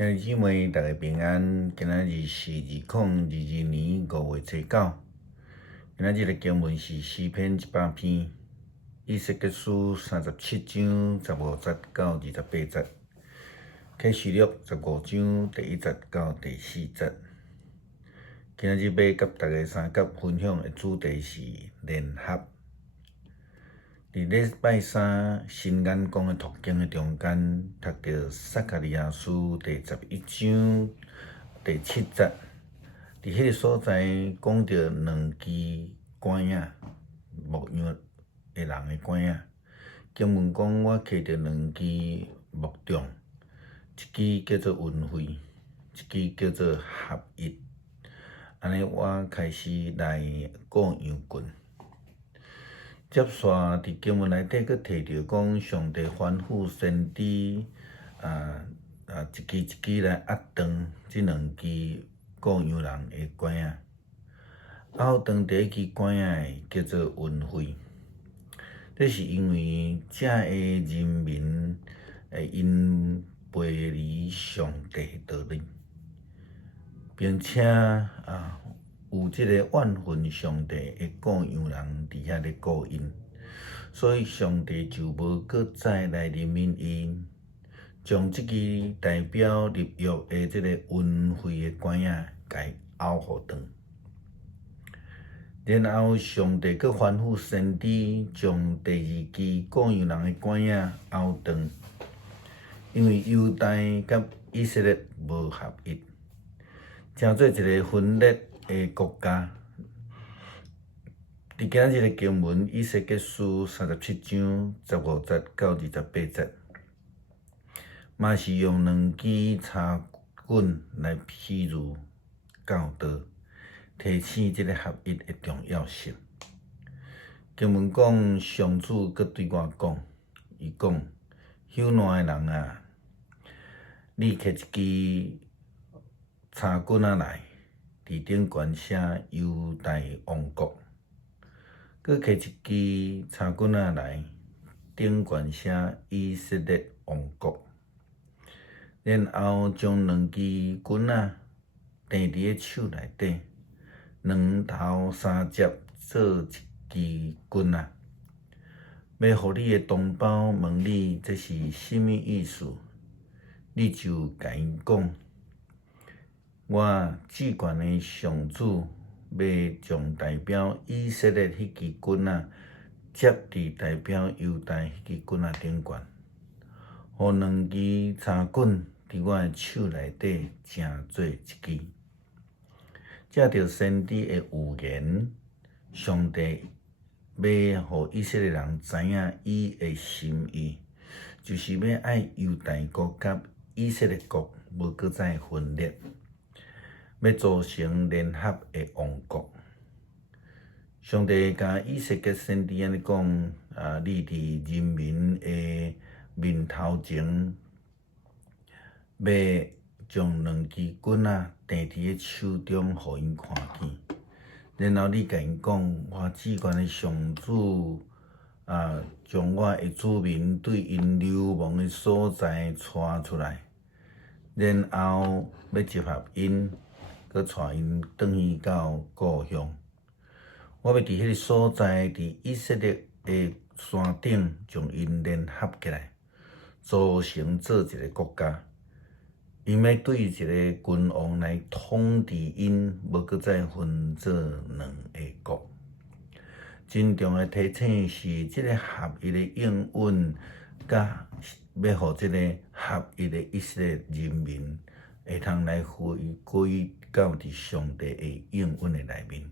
兄弟姊妹，大家平安。今仔日是2022年5月初9。今仔日的经文是诗篇100篇，以西结书37章15节到28节，启示录15章第1节到第4节。今仔日要甲大家三角分享的主题是联合。伫礼拜三新眼光的途径的中间，读到撒迦利亚书第11章第7节，伫迄个所在讲到两支管仔，牧羊的人的管仔。经文讲，我摕到两支木杖，一支叫做运会，一支叫做合一。安尼我开始来顾羊群。接续伫经文内底，佫提到讲，上帝吩咐先知，一支一支来压断即两支顾羊人的管仔。压断第一支管仔叫做运会，这是因为这的人民因背离上帝道理，并且有即个怨恨上帝的顾羊人伫遐咧顾因，所以上帝就无搁再来怜悯因，将即支代表立约的即个运会的管仔甲伊拗互断。然后上帝搁吩咐先知将第二支顾羊人的管仔拗断，因为犹大甲以色列无合一，成做一个分裂的国家。伫今日的经文，以西结书37章15节到28节，嘛是用两支叉棍来比喻教导，提醒即个合一的重要性。经文讲，上主佮对我讲，伊讲，朽烂的人啊，你摕一支叉棍来，伫顶悬写犹大王国；佮摕一支叉棍来，顶悬写以色列王国。然后将两支棍仔扽伫个手内底，两头三接做一支棍仔。要互你的同胞问你这是甚物意思，你就甲因讲：我至高的上主要将代表以色列迄支棍仔接伫代表犹大迄支棍仔顶悬，互两支叉棍伫我的手内底成做一支。借着先知的预言，上帝要互以色列人知影伊的心意，就是要爱犹大国甲以色列国无搁再分裂，要组成联合的王国。上帝甲以西结先知安尼讲：你伫人民的面头前，要将两支棍仔扽伫个手中，互因看见。然后你甲因讲：我至高的上主将我的子民对因流亡的所在带出来，然后要集合因，佮带因转去到故乡。我要伫迄个所在，伫以色列的山顶，将因联合起来，组成做一个国家。因要对一个君王来统治因，无搁再分做两个国。真重要提醒是，即个合一的应允，甲要互即个合一的以色列人民，会通来回归到伫上帝的应允的内面，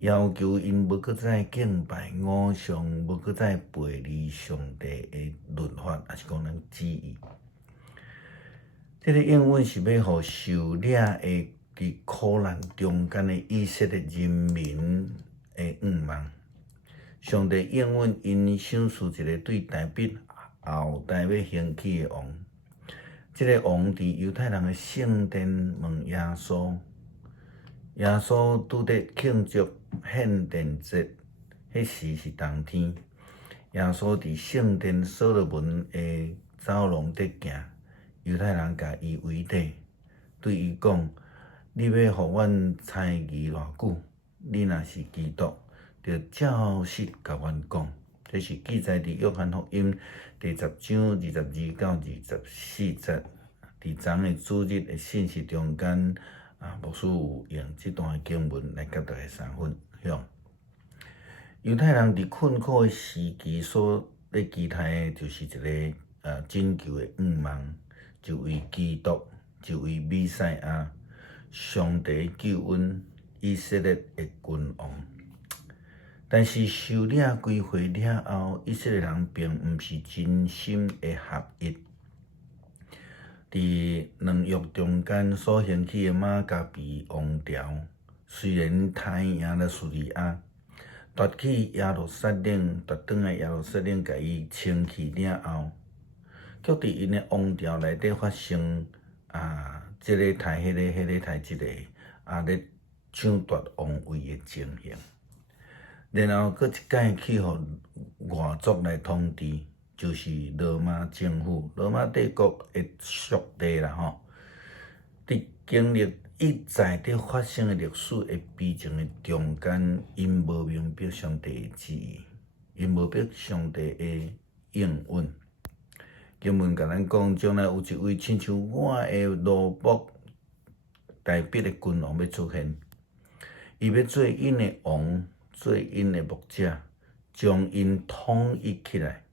要求因无搁再敬拜偶像，无搁再背离上帝的律法，也是讲咱旨意。这个应允是要互受掠的伫苦难中间的以色列人民的愿望。上帝应允因赏赐一个对大卫后代要兴起的王。这个王伫犹太人的圣殿问耶稣，耶稣拄伫庆祝献殿节，迄时是冬天。耶稣伫圣殿所罗门的走廊底行。犹太人甲伊围底，对伊讲：你要互阮猜疑偌久？你若是基督，就照实甲阮讲。这是记载伫约翰福音第10章22到24节。伫昨的主日的信息中间，牧师有用这段经文来甲大家分享。犹太人伫困苦的时期所咧期待的，就是一个拯救的愿望，就为基督，就为弥赛亚，上帝救恩以色列的君王。但是受领归回了后，以色列人并毋是真心的合一。伫两约中间所兴起的马加比王朝，虽然杀赢了叙利亚，夺去耶路撒冷，夺转来耶路撒冷，甲伊清去了后，却伫因的王朝内底发生这个杀迄个，迄个杀这个，咧抢夺王位的情形。然后搁一届去互外族来统治，就是罗马政府、罗马帝国的属地啦吼。伫经历一再伫发生的历史的悲情的中间，因无明白上帝的旨意，因无明白上帝的应允。经文甲咱讲，将来有一位亲像我的奴仆大必的君王要出现，伊要做因的王。做因的牧者，将因统一起来。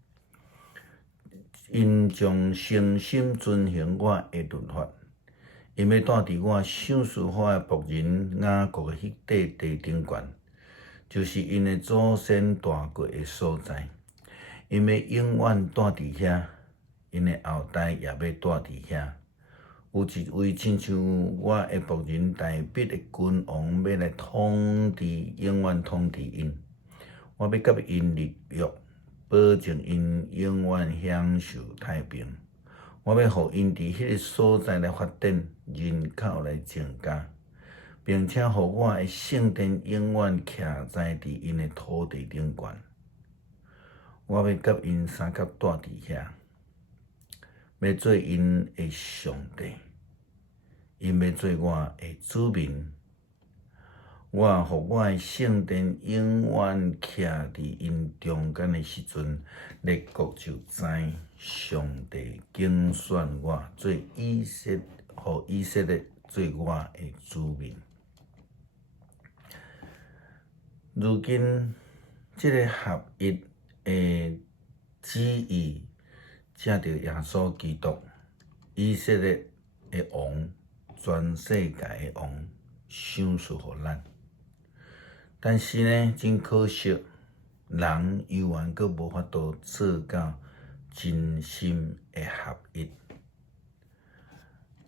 因将诚心遵行我的律法，因要住伫我赏赐我的仆人雅各的迄块地顶悬，就是因的祖先住过的所在。因要永远住伫遐，因的后代也要住伫遐。有一位亲像我的仆人大必的君王，要来统治，永远统治因。我要甲因立约，保证因永远享受太平。我要互因伫迄个所在来发展，人口来增加，并且互我的圣殿永远徛在伫因的土地顶悬。我要甲因三角住伫遐。要做因的上帝，因要做我的子民。我互我的圣殿永远徛伫因中间的时阵，列国就知上帝拣选我做互以色列做我的子民。如今，这个合一的旨意，借着耶稣基督，以色列的王，全世界的王，赏赐互咱。但是呢，真可惜，人犹原阁无法度做到真心的合一。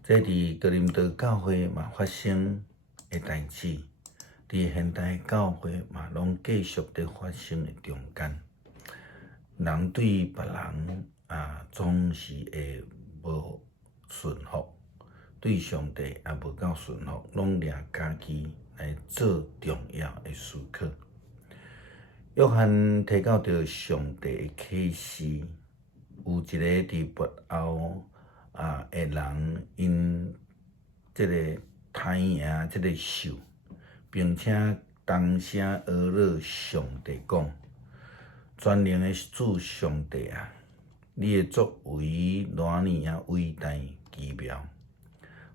这伫哥林多教会嘛发生的代志，伫现代教会嘛拢继续伫发生的中间。人对别人总是会无顺服，对上帝也无够顺服，拢掠家己来做重要的思考。约翰提到着上帝的启示，有一个伫背后的人，因这个杀赢这个兽，并且同声呵恼上帝讲：全能的主上帝啊！你的作为偌尼伟大奇妙，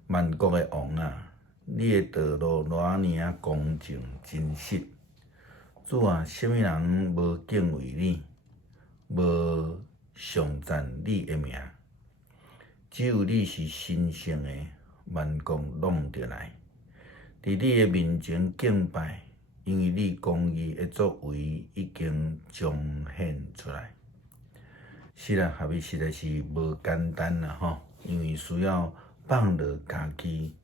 万国的王啊！你的道路偌尼公正真实。主啊，什么人无敬畏你，无上赞你的名？只有你是神圣的，万国拢得来，伫你的面前敬拜，因为你公义的作为已经彰显出来。是啦，合一实在是无简单啦吼，因为需要放落家己，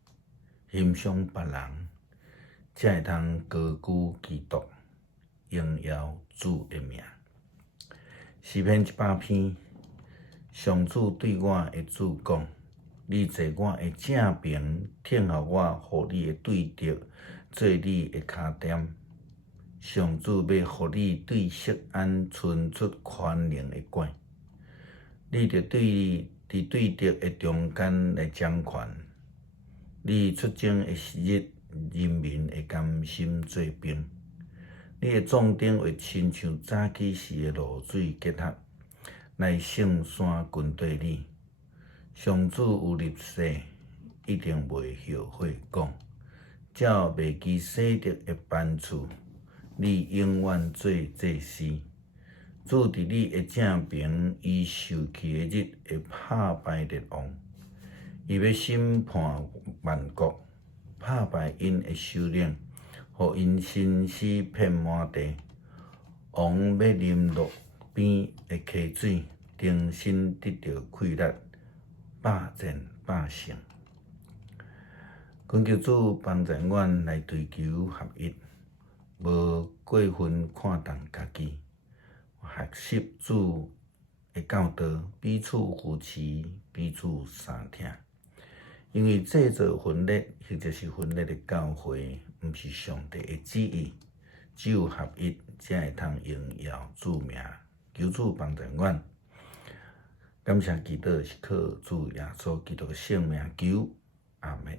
欣赏别人，才会通高举基督，荣耀主的名。诗篇100篇，上主对我的主讲：你坐我的正边，挺互我，互你的对敌，做你的脚垫。上主要互你对锡安伸出宽容的管。你着对伫对敌的中间来掌权。你出征的日，人民会甘心做兵。你的壮丁会亲像早起时的露水结合，来胜山军对你。上主有立誓，一定袂后悔讲。照未记洗德的班次，你永远做祭司。主伫你的正边，伊受气的日会拍败列王。伊要审判万国，拍败因的首领，互因生死遍满地。王要啉路边的溪水，重新得到气力，百战百胜。恳求主帮助阮来追求合一，无过分看重家己，学习主的教导，彼此扶持，彼此相听。因为制造分裂或者是分裂的教会，毋是上帝的旨意。只有合一，才会通荣耀主名。求主帮助阮。感谢祈祷是靠主耶稣基督的圣名求，阿门。